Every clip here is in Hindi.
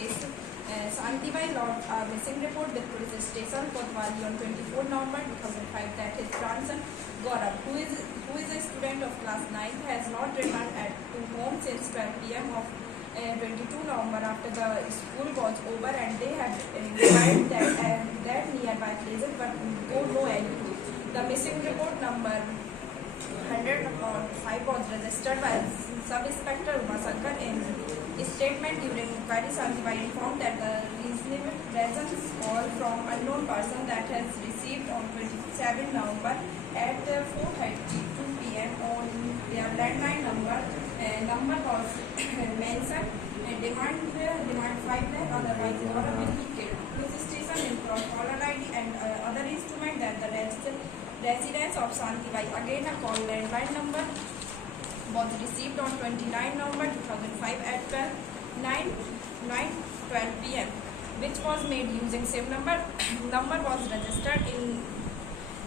case. Santibai logged a missing report with police station Kotwali on 24 November 2005 that his grandson Gaurav, who is a student of class 9, has not returned to home since 12 p.m. of 22 November after the school was over, and they had inquired that nearby places but don't know any clue. The missing report number 105 was registered by Sub-Inspector Umasankar. In his statement during inquiry, Santibai informed that the reasons call from unknown person that has received on 27 November at 4:32 p.m. on their landline number. Number was mentioned. Demand 5 lakh, otherwise Gaurav will be killed. Police station in caller ID and other instrument that the residence of Santibai. Again, a call landline number was received on 29 November 2005 at 12 p.m. which was made using same number. Number was registered in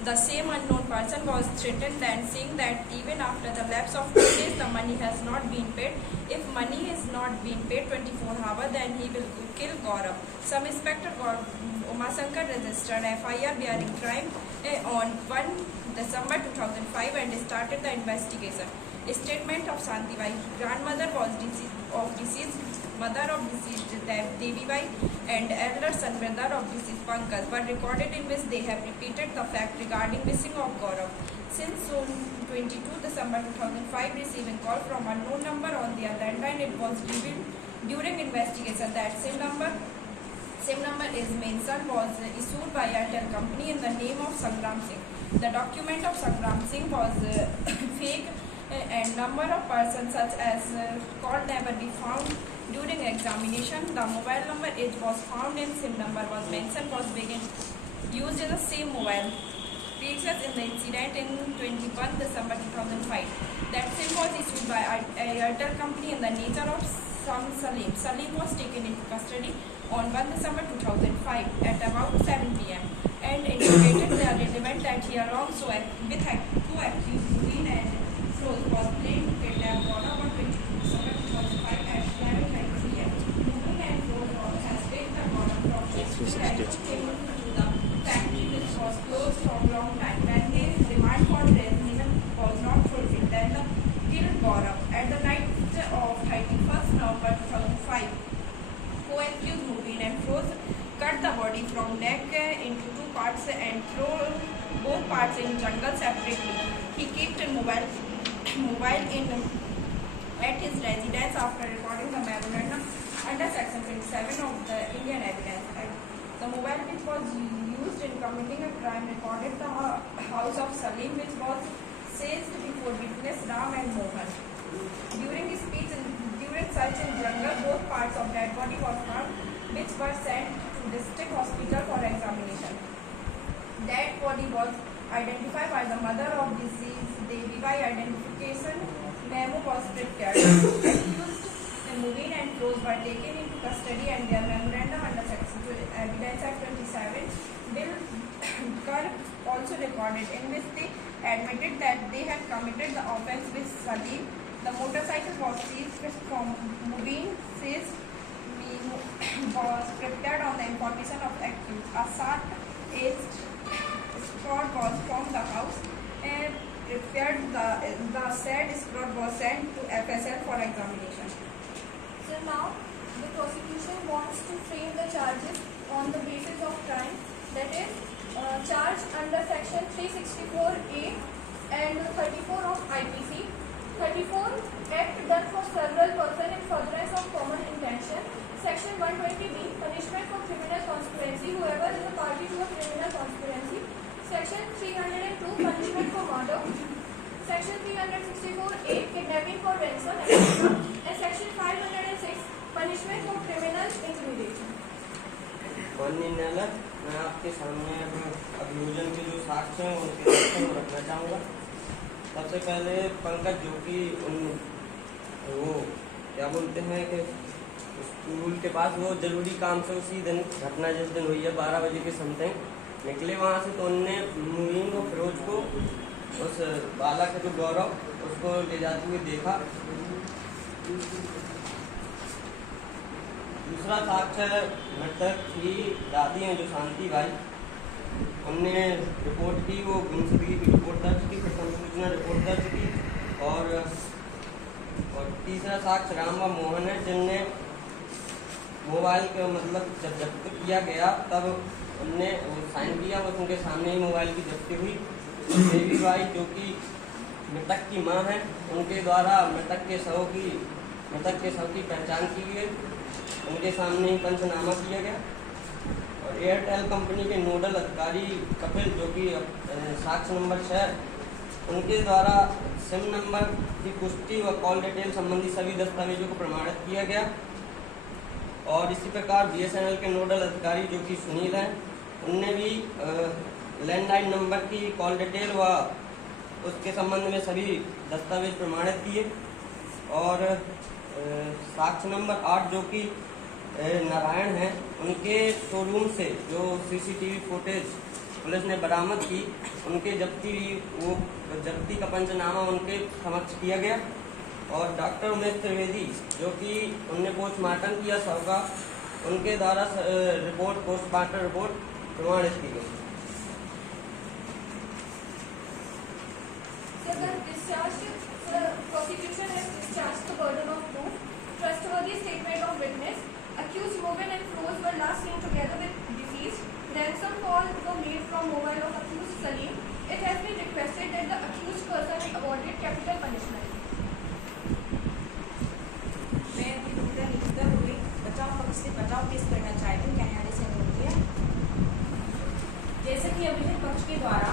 the same unknown person was threatened and saying that even after the lapse of 2 days the money has not been paid. If money is not being paid 24 hours, then he will kill Gaurav. Some Inspector Umasankar registered FIR bearing crime on 1 December 2005 and started the investigation. A statement of Santibai, grandmother was deceased, mother of deceased Devibai, and elder son brother of deceased Pankaj were recorded, in which they have repeated the fact regarding missing of Gaurav. Since 22 December 2005, receiving call from unknown number on their landline, it was revealed during investigation that same number is mentioned was issued by Airtel company in the name of Sangram Singh. The document of Sangram Singh was fake, and number of persons such as called never be found during examination. The mobile number it was found and SIM number was mentioned was being used in the same mobile previous in the incident in 21 December 2005. That SIM was issued by Airtel company in the nature of Salim. Salim was taken into custody on 1 December 2005 at about 7 p.m. and indicated the relevant that he along so with two accused Green and Rose was claimed to kidnap Gaurav on 22 December 2005 at 11:30 p.m. Green and Rose has taken the Gaurav from the school and took him to the factory which was closed for a long time. When his demand for residence was not fulfilled, then the killed Gaurav. At the night of 31st November 2005, co-accused Mubin and Rose cut the body from neck into two parts and threw both parts in jungle separately. He kept a mobile in at his residence after recording the memorandum under section 27 of the Indian Evidence Act. The mobile which was used in committing a crime recorded the house of Salim, which was seized before witness Ram and Mohan. During his speech during search in jungle, both parts of dead body were found, which were sent to district hospital for examination. Dead body was identified by the mother of deceased Devi by identification memo was prepared. Accused Mubin and Rose were taken into custody and their memorandum under Section Evidence Act 27 Bill Kirk also recorded, in which they admitted that they had committed the offence with Salim. The motorcycle was seized from Mubin, says was prepared on the information of accused. A short-aged squad was from the house and prepared. The said squad was sent to FSL for examination. So now the prosecution wants to frame the charges on the basis of crime, that is charge under section 364A and 34 of IPC. 34 act done for several person in furtherance of common intention. Section 120B, punishment for criminal conspiracy, whoever is a party to a criminal conspiracy. Section 302, punishment for murder. Section 364A, kidnapping for ransom, etc. And Section 506, punishment for criminal intimidation. मैं आपके सामने अभियोजन के जो साक्ष्य हैं उनके तथ्यों को रखना चाहूँगा। सबसे पहले पंकज, जो कि वो क्या बोलते हैं कि स्कूल के पास वो जरूरी काम से उसी दिन घटना जिस दिन हुई है 12 बजे के समथिंग निकले वहाँ से, तो उनने मुइन और फिरोज को उस बालक जो गौरव उसको ले जाते हुए देखा। दूसरा साक्ष्य है मृतक की दादी हैं जो शांति बाई, उनने रिपोर्ट की, वो गुमशुदगी की रिपोर्ट दर्ज की, प्रथम सूचना रिपोर्ट दर्ज की। और तीसरा साक्ष्य राम व मोहन है, जिनने मोबाइल के मतलब जब जब्त किया गया तब उनने साइन किया, बस उनके सामने ही मोबाइल की जब्ती हुई। देवी बाई जो कि मृतक की मां है, उनके द्वारा मृतक के शव की पहचान की गई, उनके सामने ही पंचनामा किया गया। और एयरटेल कंपनी के नोडल अधिकारी कपिल जो कि साक्ष्य नंबर 6, उनके द्वारा सिम नंबर की पुष्टि व कॉल डिटेल संबंधी सभी दस्तावेजों को प्रमाणित किया गया। और इसी प्रकार BSNL के नोडल अधिकारी जो कि सुनील हैं, उनने भी लैंडलाइन नंबर की कॉल डिटेल व उसके संबंध में सभी दस्तावेज प्रमाणित किए। और साक्ष्य नंबर 8 जो कि नारायण हैं, उनके शोरूम से जो CCTV फुटेज पुलिस ने बरामद की, उनके जब्ती का पंचनामा उनके समक्ष किया गया। और डॉक्टर उमेश त्रिवेदी जो कि उनने पोस्टमार्टम किया शव का, उनके द्वारा पोस्टमार्टम रिपोर्ट प्रमाणित की गई। Prosecution has discharged the burden of proof. Trustworthy statement of witness. Accused Morgan and Rose were last seen together with deceased. Ransom calls were made from mobile of accused Salim. It has been requested that the accused person be awarded capital punishment. मैं निवेदन हुई बचाव पक्ष से बचाव पेश करना चाहती हूँ। न्यायालय से अनुरोध है जैसे कि अभियुक्त पक्ष के द्वारा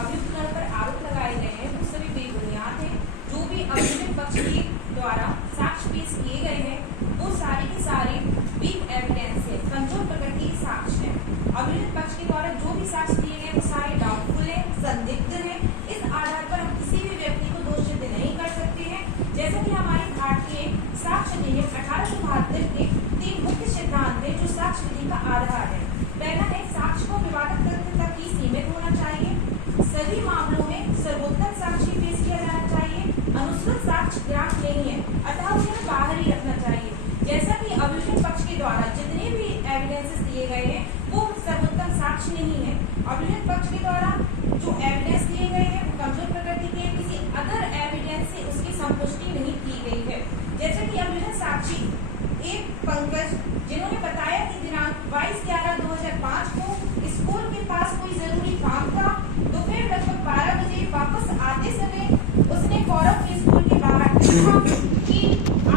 अभियुक्त पर आरोप लगाए गए हैं वो सभी बेबुनियाद हैं। जो भी अभियुक्त पक्ष के द्वारा साक्ष्य पेश किए गए हैं वो सारे के सारे वीक एविडेंस है, कमजोर प्रकृति के साक्ष्य है। अभियुक्त पक्ष के द्वारा जो भी साक्ष्य दिए गए वो सारे डाउटफुल है, संदिग्ध है। इस आधार पर हम किसी भी व्यक्ति को दोषी सिद्ध नहीं कर सकते हैं। जैसा कि हमारी भारतीय साक्ष्य अधिनियम 1872 के 3 मुख्य सिद्धांत है जो साक्ष्य विधि का आधार है। पहला है साक्ष्य को विवादित तथ्य तक ही सीमित होना चाहिए। सभी मामलों में सर्वोत्तम साक्ष्य पेश किया जाना चाहिए। अनुश्रुत साक्ष्य ग्राह्य नहीं है, अतः उन्हें बाहर ही रखना चाहिए। जैसा कि अभियुक्त पक्ष के द्वारा जितने भी एविडेंसेस दिए गए हैं वो सर्वोत्तम साक्ष्य नहीं है। अभियुक्त पक्ष के द्वारा जो एविडेंस दिए गए हैं वो कमजोर प्रकृति के, किसी अदर एविडेंस से उसकी संपुष्टि नहीं की गई है। जैसे कि अभियुक्त साक्षी एक पंकज जिन्होंने बताया कि दिनांक 22/11/2005 को स्कूल के पास कोई जरूरी काम था। दोपहर लगभग 12 बजे वापस आते समय उसने गौरव के स्कूल के बाहर देखा कि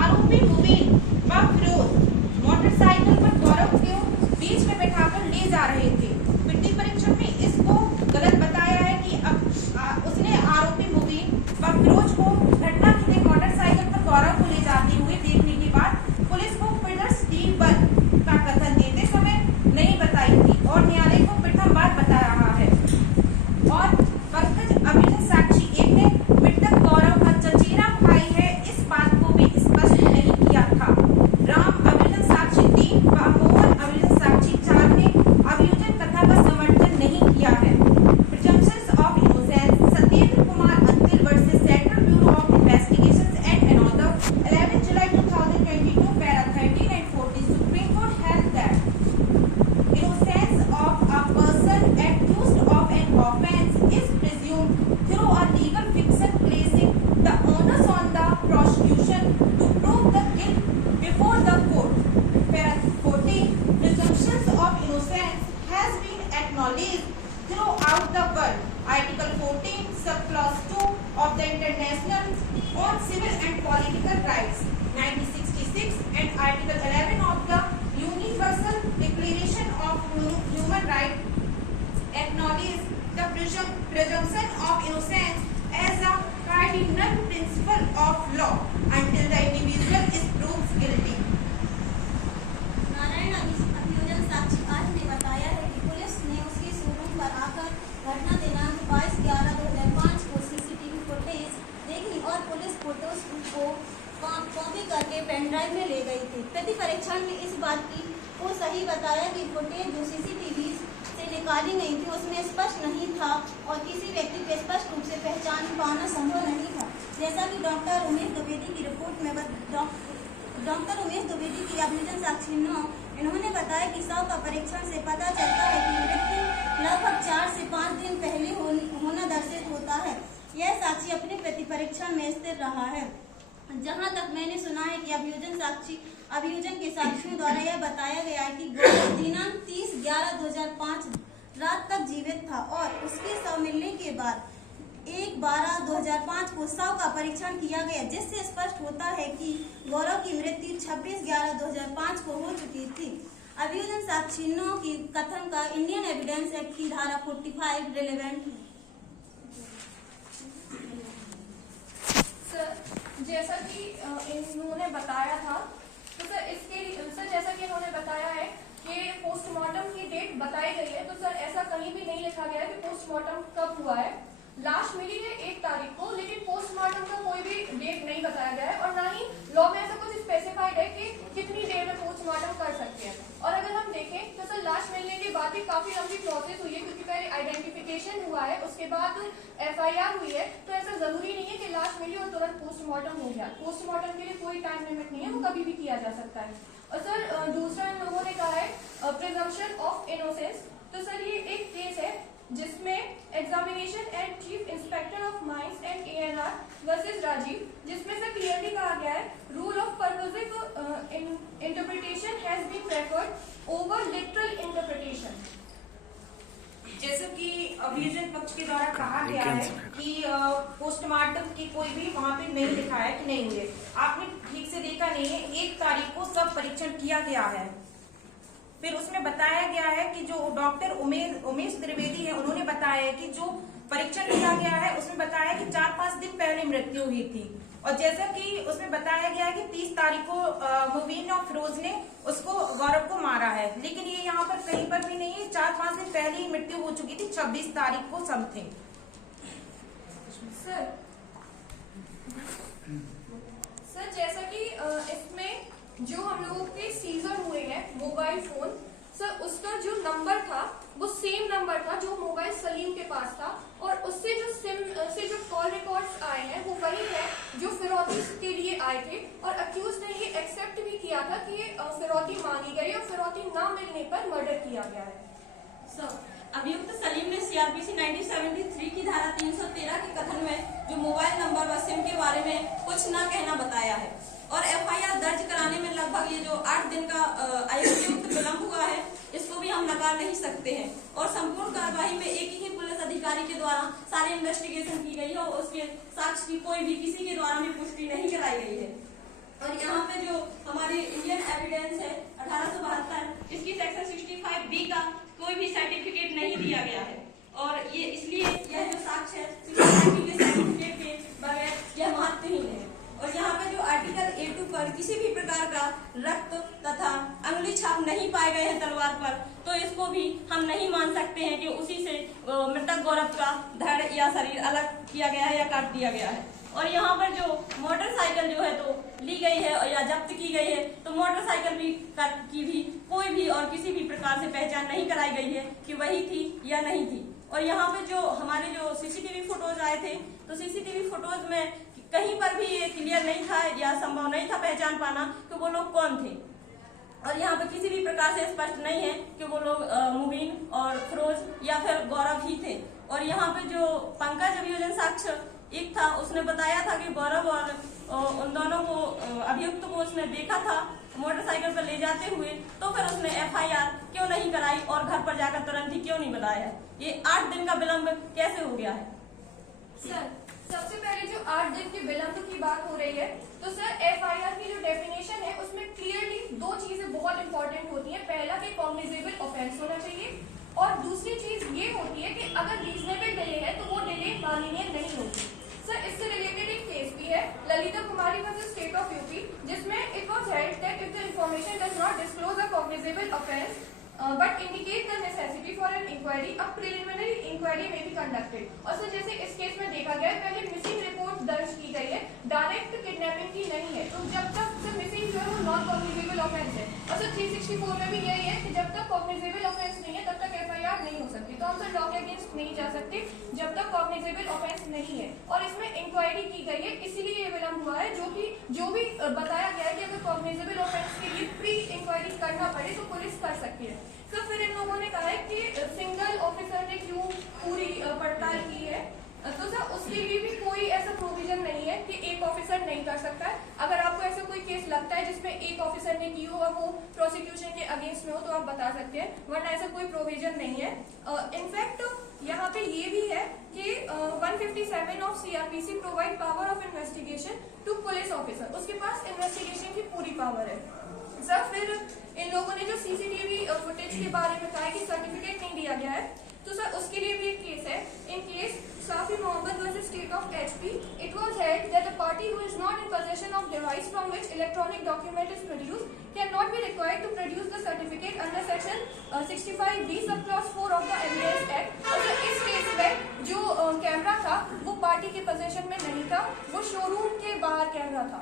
आरोपी मुबीन व फिरोज मोटरसाइकिल पर गौरव को बीच में बैठाकर ले जा रहे थे। पिट्ठी परीक्षण में इसको गलत बताया है कि अब उसने आरोपी मुबीन व फिरोज को घटना की देख मोटरसाइकिल पर गौरव को ले जाते हुए देखने के बाद पुलिस को फिडर्स टीम पर का कथन देते समय नहीं बताई थी और न्यायालय को प्रथम बार बता रहा है। और पंकज अभियुक्त साक्षी एक ने मृतक गौरव का चचेरा भाई है इस बात को भी स्पष्ट नहीं किया था। राम अभियुक्त साक्षी 3 व मोहन अभियुक्त साक्षी 4 ने अभियुक्त कथा का समर्थन नहीं किया है। Presumptions of innocence Satyendra Kumar Antil versus central bureau of investigations and another 11 July 2022 para 13 and 14 Supreme Court held that innocence of a person accused of an offence is presumed through a legal fiction, placing the onus on the prosecution to prove the guilt before the court. Para 14 presumptions of innocence has been acknowledged throughout the world. Article 14 subclause 2 of the International on Civil and Political Rights 1966 and Article 11 of the Universal Declaration of Human Rights acknowledge the presumption of innocence as a cardinal principle of law until the individual is proved guilty. Narayan अभियोजन साक्षी 8 ने बताया है कि पुलिस ने उसके शोरूम पर आकर घटना दिनांक 22/11/2005 को CCTV फुटेज देखी और पुलिस फोटोज को कॉपी करके पेन ड्राइव में ले गई थी। प्रति परीक्षण में इस बात को सही बताया कि फुटेज जो CCTV से निकाली गई थी उसमें स्पष्ट नहीं था और किसी व्यक्ति को स्पष्ट रूप से पहचान पाना संभव नहीं था। जैसा कि डॉक्टर उमेश द्विवेदी की रिपोर्ट में डॉक्टर उमेश द्विवेदी की अभियोजन साक्षी 9, इन्होंने बताया कि शव का परीक्षण से पता चलता है कि मृत्यु लगभग 4 से 5 दिन पहले होना दर्शित होता है। यह साक्षी अपने प्रति परीक्षण में स्थिर रहा है। जहां तक मैंने सुना है कि अभियोजन के साक्षियों द्वारा यह बताया गया है कि गौरव दिनांक 30/11/2005 रात तक जीवित था और उसके शव मिलने के बाद 1/12/2005 को शव का परीक्षण किया गया, जिससे स्पष्ट होता है कि गौरव की मृत्यु 26/11/2005 को हो चुकी थी। अभियोजन साक्षी 9 की कथन का इंडियन एविडेंस एक्ट की धारा 45 रिलेवेंट है। सर, जैसा कि इन्होंने बताया था, तो सर जैसा कि इन्होंने बताया है कि पोस्टमार्टम की डेट बताई गई है, तो सर ऐसा कहीं भी नहीं लिखा गया है कि पोस्टमार्टम कब हुआ है। लाश मिली है 1 तारीख को, लेकिन पोस्टमार्टम का कोई भी डेट नहीं बताया गया है और ना ही लॉ में ऐसा कुछ स्पेसिफाइड है कि कितनी देर में पोस्टमार्टम कर सकते हैं। और अगर हम देखें तो सर लाश मिलने के बाद भी काफी लंबी प्रोसेस हुई है, क्योंकि पहले आइडेंटिफिकेशन हुआ है, उसके बाद FIR हुई है। तो ऐसा जरूरी नहीं है कि लाश मिली और तुरंत पोस्टमार्टम हो गया। पोस्टमार्टम के लिए कोई टाइम लिमिट नहीं है, वो कभी भी किया जा सकता है। और सर दूसरा इन लोगों ने कहा है प्रिजम्पशन ऑफ इनोसेंस। तो सर ये एक केस है जिसमें examination and chief inspector of mines and ANR versus Rajiv, जिसमें से क्लियरली कहा गया है rule of purposive interpretation has been preferred over literal interpretation. जैसे कि अभियोजन पक्ष के द्वारा कहा गया है कि पोस्टमार्टम की कोई भी वहाँ पे नहीं लिखा है कि नहीं हुए। आपने ठीक से देखा नहीं है, 1 तारीख को सब परीक्षण किया गया है। फिर उसमें बताया गया है कि जो डॉक्टर उमेश त्रिवेदी है, उन्होंने बताया है कि जो परीक्षण किया गया है उसमें बताया है कि 4-5 दिन पहले मृत्यु हुई थी। और जैसा कि उसमें बताया गया है कि 30 तारीख को मुबीन और फिरोज ने उसको गौरव को मारा है, लेकिन ये यहाँ पर कहीं पर भी नहीं है। 4-5 दिन पहले ही मृत्यु हो चुकी थी, 26 तारीख को समथिंग। सर जैसा कि इसमें जो हम लोगों के सीजर हुए हैं मोबाइल फोन, सर उसका जो नंबर था वो सेम नंबर था जो मोबाइल सलीम के पास था, और उससे जो सिम से जो कॉल रिकॉर्ड्स आए हैं वो वही है जो फिरौती के लिए आए थे। और अक्यूज ने ये एक्सेप्ट भी किया था कि ये फिरौती मांगी गई और फिरौती ना मिलने पर मर्डर किया गया है। अभियुक्त सलीम ने CRPC 1973 की धारा 313 के कथन में जो मोबाइल नंबर व सिम के बारे में कुछ न कहना बताया है और FIR दर्ज कराने में लगभग ये जो 8 दिन का आयुक्त विलंब हुआ है, इसको भी हम नकार नहीं सकते हैं। और संपूर्ण कार्यवाही में एक ही पुलिस अधिकारी के द्वारा सारी इन्वेस्टिगेशन की गई है और उसके साक्ष्य की कोई भी किसी के द्वारा भी पुष्टि नहीं कराई गई है। और यहाँ पे जो हमारी इंडियन एविडेंस है 1872, इसकी सेक्शन 65B का कोई भी सर्टिफिकेट नहीं दिया गया है और ये इसलिए यह जो साक्ष्य है सर्टिफिकेट के बगैर यह महत्वहीन है। और यहाँ पे जो आर्टिकल A2 पर किसी भी प्रकार का रक्त तथा अंगुली छाप नहीं पाए गए हैं तलवार पर, तो इसको भी हम नहीं मान सकते हैं कि उसी से मृतक गौरव का धड़ या शरीर अलग किया गया है या काट दिया गया है। और यहाँ पर जो मोटरसाइकिल जो है तो ली गई है या जब्त की गई है, तो मोटरसाइकिल की भी कोई भी और किसी भी प्रकार से पहचान नहीं कराई गई है कि वही थी या नहीं थी। और यहाँ पे जो हमारे जो CCTV फोटोज आए थे, तो CCTV फोटोज में कहीं पर भी ये क्लियर नहीं था या संभव नहीं था पहचान पाना कि वो लोग कौन थे। और यहाँ पे किसी भी प्रकार से स्पष्ट नहीं है कि वो लोग मुबीन और फिरोज या फिर गौरव ही थे। और यहाँ पे जो पंकज अभियोजन साक्ष्य एक था, उसने बताया था कि गौरव और उन दोनों को अभियुक्त को उसने देखा था मोटरसाइकिल पर ले जाते हुए, तो फिर उसने FIR क्यों नहीं कराई और घर पर जाकर तुरंत ही क्यों नहीं बताया? ये 8 दिन का विलंब कैसे हो गया है? सर सबसे पहले जो 8 दिन के विलंब की बात हो रही है, तो सर FIR की जो डेफिनेशन है उसमें क्लियरली 2 चीजें बहुत इंपॉर्टेंट होती हैं। पहला कि कॉग्निजेबल ऑफेंस होना चाहिए और दूसरी चीज ये होती है कि अगर रीजनेबल डिले है तो वो डिले माननीय नहीं होती। सर इससे रिलेटेड एक केस भी है ललिता कुमारी वर्सेस स्टेट ऑफ UP, जिसमें it was held that if the information does not disclose a cognizable offence but indicate the necessity for an inquiry, a preliminary inquiry may be conducted। और सर जैसे इस केस में देखा गया है, पहले मिसिंग रिपोर्ट दर्ज की गई है, डायरेक्ट किडनैपिंग की नहीं है, तो जब तक सर मिसिंग जो है वो नॉन कॉग्निजेबल ऑफेंस है। और सर 364 में भी यही है कि जब तक कॉग्निजेबल ऑफेंस नहीं है तब तक FIR नहीं हो सकती। तो हम सर लॉ के अगेंस्ट नहीं जा सकते जब तक कॉग्निजेबल ऑफेंस नहीं है। और इसमें इंक्वायरी की गई है, इसीलिए ये विलंब हुआ है। जो भी बताया गया है कि अगर कॉग्निजेबल ऑफेंस के लिए प्री इंक्वायरी करना पड़े तो पुलिस कर सकती है। तो फिर इन लोगों ने कहा है कि सिंगल ऑफिसर ने क्यों पूरी पड़ताल की है, तो सर उसके लिए भी कोई ऐसा प्रोविजन नहीं है कि एक ऑफिसर नहीं कर सकता है। अगर आपको ऐसा कोई केस लगता है जिसमें एक ऑफिसर ने की हो और वो प्रोसिक्यूशन के अगेंस्ट में हो तो आप बता सकते हैं, वरना ऐसा कोई प्रोविजन नहीं है। इनफैक्ट यहाँ पे ये भी है कि 157 of CrPC provide power of investigation to police officer, उसके पास इन्वेस्टिगेशन की पूरी पावर है। सर फिर इन लोगों ने जो सीसीटीवी फुटेज के बारे में कहा है कि सर्टिफिकेट नहीं दिया गया है, तो सर उसके लिए भी एक केस है। In case Safi Mohammed versus State of HP, it was held that a party who is not in possession of device from which electronic document is produced cannot be required to produce the certificate under section 65B subclause 4 of the Evidence Act। और इस केस में जो कैमरा था वो पार्टी के पोजेशन में नहीं था, वो शोरूम के बाहर कैमरा था।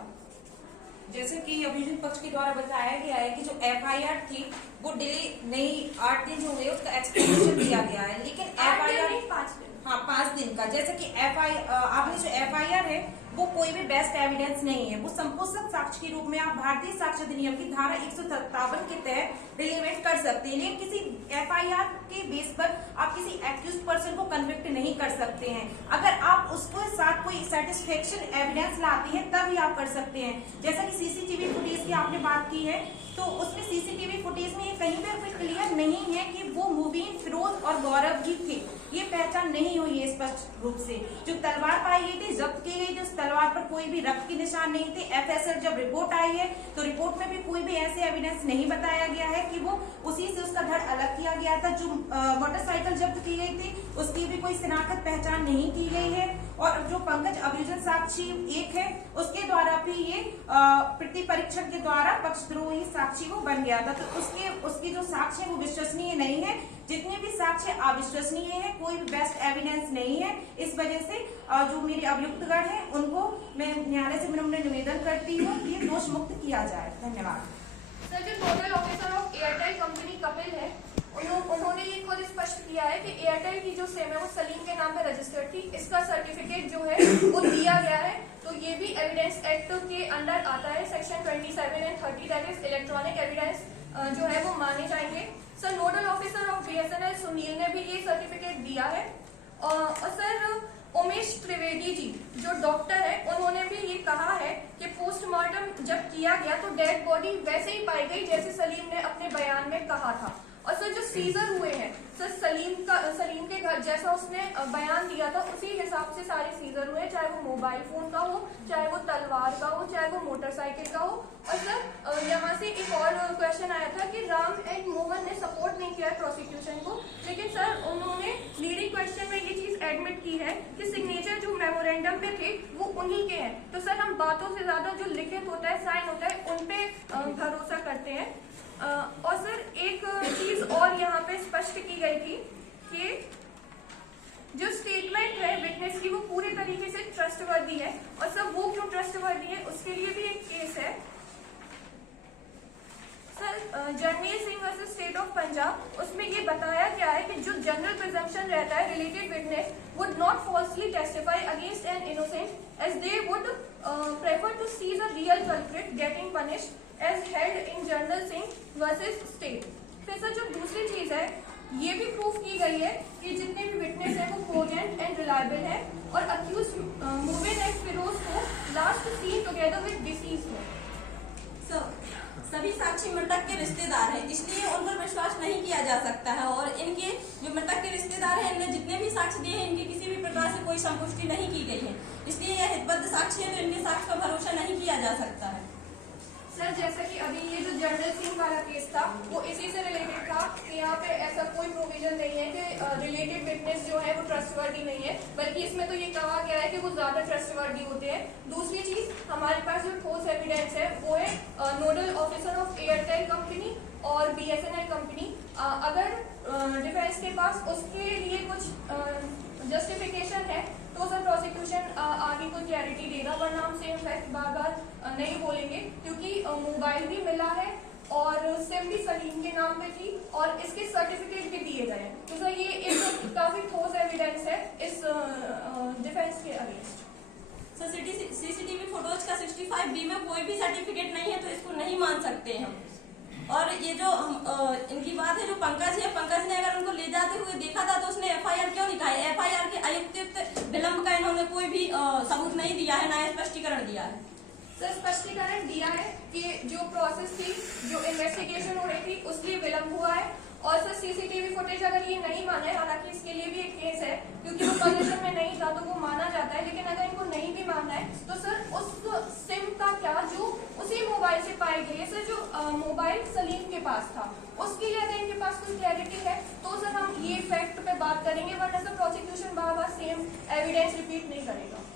जैसे कि अभियोजन पक्ष के द्वारा बताया गया है कि जो एफआईआर थी वो डिले नहीं 8 दिन हो गए, उसका एक्सप्लेनेशन दिया गया है, लेकिन एफआईआर 5 दिन, हाँ 5 दिन का। जैसे कि आपने जो एफआईआर है वो कोई भी बेस्ट एविडेंस नहीं है, वो संपुष्ट साक्ष्य के रूप में आप भारतीय साक्ष्य अधिनियम की धारा 157 के तहत रिलेवेंट कर सकते हैं, लेकिन किसी एफआईआर के बेस पर आप किसी एक्यूज पर्सन को कन्विक्ट नहीं कर सकते हैं। अगर आप उसके साथ कोई सेटिस्फेक्शन एविडेंस लाते हैं तभी आप कर सकते हैं। जैसा कि सीसीटीवी फुटेज की आपने बात की है, तो उसमें सीसीटीवी फुटेज में कहीं पर क्लियर नहीं है कि वो मुबीन, फिरोज और गौरव जी थे, ये पहचान नहीं हुई है स्पष्ट रूप से। जो तलवार पाई गई थी, जब्त की गई थी, उस तलवार पर कोई भी रक्त के निशान नहीं थे। एफएसएल जब रिपोर्ट आई है तो रिपोर्ट में भी कोई भी ऐसे एविडेंस नहीं बताया गया है कि वो उसी से उसका धड़ अलग किया गया था। जो मोटरसाइकिल जब्त की गई थी उसकी भी कोई शिनाख्त पहचान नहीं की गई है। और जो पंकज अभियोजन साक्षी 1 है उसके द्वारा भी ये प्रति परीक्षण के द्वारा पक्षद्रोही साक्षी वो बन गया था, तो उसकी जो साक्ष्य है वो विश्वसनीय नहीं है। जितने भी साक्ष्य अविश्वसनीय है, कोई भी बेस्ट एविडेंस नहीं है। इस वजह से जो मेरे अभियुक्तगण है उनको मैं न्यायालय से विनम्र निवेदन करती हूँ कि ये दोष मुक्त किया जाए। धन्यवाद। सर जो nodal officer of Airtel company Kapil है, उन्होंने ये खुद स्पष्ट किया है कि एयरटेल की जो सिम है वो सलीम के नाम पे रजिस्टर्ड थी, इसका सर्टिफिकेट जो है वो दिया गया है, तो ये भी एविडेंस एक्ट के अंडर आता है। Section 27 and 30 that is electronic evidence जो है वो माने जाएंगे। Sir nodal officer of BSNL Sunil ने भी ये सर्टिफिकेट दिया है। और सर उमेश त्रिवेदी जी जो डॉक्टर है, उन्होंने भी ये कहा है कि पोस्टमार्टम जब किया गया तो डेड बॉडी वैसे ही पाई गई जैसे सलीम ने अपने बयान में कहा था। और सर जो सीजर हुए हैं, सर सलीम के घर जैसा उसने बयान दिया था उसी हिसाब से सारे सीजर हुए, चाहे वो मोबाइल फोन का हो, चाहे वो तलवार का हो, चाहे वो मोटरसाइकिल का हो। और सर यहाँ से एक और क्वेश्चन आया था कि राम एंड मोहन ने सपोर्ट नहीं किया प्रोसिक्यूशन को, लेकिन सर उन्होंने लीडिंग क्वेश्चन में ये चीज एडमिट की है कि सिग्नेचर जो मेमोरेंडम में थे वो उन्हीं के हैं। तो सर हम बातों से ज्यादा जो लिखित होता है, साइन होता है, उन पे भरोसा करते हैं। और सर एक चीज और यहाँ पे स्पष्ट की गई थी कि जो स्टेटमेंट है विटनेस की वो पूरे तरीके से ट्रस्टवर्दी है। और सर वो क्यों ट्रस्टवर्दी है उसके लिए भी एक केस है। Sir Jarnail Singh versus state of Punjab, उसमें ये बताया गया है कि जो जनरल प्रिजम्पशन रहता है related witness would not falsely testify against an innocent as they would prefer to see the real culprit getting punished as held in general Singh versus state. फिर सर जो दूसरी चीज है ये भी प्रूफ की गई है कि जितने भी विटनेस है वो कोजेंट एंड रिलायबल है और अक्यूज मोबिन एंड फिरोज को last seen together with deceased हो। सभी साक्षी मृतक के रिश्तेदार हैं, इसलिए उन पर विश्वास नहीं किया जा सकता है। और इनके जो मृतक के रिश्तेदार हैं इनने जितने भी साक्ष्य दिए हैं इनकी किसी भी प्रकार से कोई संपुष्टि नहीं की गई है, इसलिए यह हितबद्ध साक्ष्य है तो इनके साक्ष्य पर भरोसा नहीं किया जा सकता है। सर जैसा कि अभी ये जो जनरल सिंह वाला केस था वो इसी से रिलेटेड था कि यहाँ पे ऐसा कोई प्रोविजन नहीं है कि रिलेटेड विटनेस जो है वो ट्रस्टवर्दी नहीं है, बल्कि इसमें तो ये कहा गया है कि वो ज्यादा ट्रस्टवर्दी होते हैं। दूसरी चीज हमारे पास जो ठोस एविडेंस है वो है nodal officer of Airtel company और बीएसएनएल कंपनी। अगर डिफेंस के पास उसके लिए कुछ जस्टिफिकेशन है तो सर प्रोसिक्यूशन आगे को क्लैरिटी देगा, वरना हम सेम फैक्ट बार बार नहीं बोलेंगे, क्योंकि मोबाइल भी मिला है और सिम भी सलीम के नाम पे थी और इसके सर्टिफिकेट भी दिए गए हैं। तो सर ये एक काफी ठोस एविडेंस है इस डिफेंस के अगेंस्ट। सर सीसीटीवी फुटेज का 65B में कोई भी सर्टिफिकेट नहीं है, तो इसको नहीं मान सकते हम। और ये जो इनकी बात है, जो पंकज है, पंकज ने अगर उनको ले जाते हुए देखा था तो उसने एफआईआर क्यों लिखा है? एफआईआर के अयुक्त विलंब का इन्होंने कोई भी सबूत नहीं दिया है, ना स्पष्टीकरण दिया है। सर स्पष्टीकरण दिया है कि जो प्रोसेस थी, जो इन्वेस्टिगेशन हो रही थी, उसलिए विलंब हुआ है। और सर सीसीटीवी फुटेज अगर ये नहीं माना है, हालांकि इसके लिए भी एक केस है क्योंकि वो पोजीशन में नहीं था तो वो माना जाता है, लेकिन अगर इनको नहीं भी मानना है तो सर उस सिम का क्या जो उसी मोबाइल से पाई गई है, सर जो मोबाइल सलीम के पास था, उसके लिए अगर इनके पास कोई क्लैरिटी है तो सर हम ये फैक्ट पे बात करेंगे, वरना सर प्रोसिक्यूशन बार बार सेम एविडेंस रिपीट नहीं करेगा।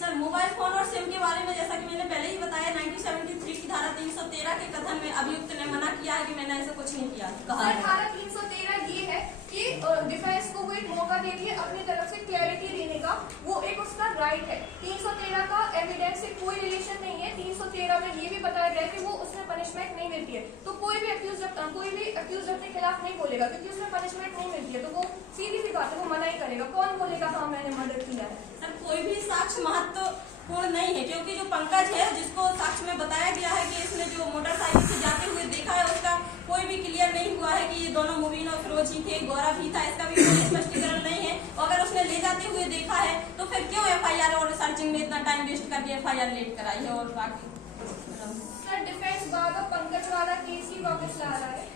सर मोबाइल फोन और सिम के बारे में जैसा कि मैंने पहले ही बताया, 1973 की धारा 313 के कथन में अभियुक्त ने मना किया है कि मैंने ऐसा कुछ नहीं किया, कहा सर है। धारा 313 ये है कि डिफेंस को वो एक मौका दे दिए अपनी तरफ से क्लैरिटी देने का, वो एक उसका राइट है। 313 का एविडेंस से कोई रिलेशन नहीं है। 313 में ये भी बताया गया है कि वो उसमें पनिशमेंट नहीं मिलती है, तो कोई भी अक्यूज अपने खिलाफ नहीं बोलेगा क्योंकि उसमें पनिशमेंट नहीं मिलती है, तो वो सीधी सी बात है, वो मना ही करेगा। कौन बोलेगा हाँ मैंने मर्डर किया है? सर कोई भी साक्ष्य महत्वपूर्ण नहीं है, क्योंकि जो पंकज है, जिसको साक्ष्य में बताया गया है कि इसने जो मोटरसाइकिल से जाते हुए देखा है, उसका कोई भी क्लियर नहीं हुआ है कि ये दोनों मुबीन और फिरोज ही थे, गौरव ही था, इसका भी कोई स्पष्टीकरण नहीं है। और अगर उसने ले जाते हुए देखा है तो फिर क्यों एफआईआर और सर्चिंग में इतना टाइम वेस्ट करके एफआईआर लेट कराई है? और बाकी सर डिफेंस बार बार पंकज वाला केस ही वापस ला रहा है।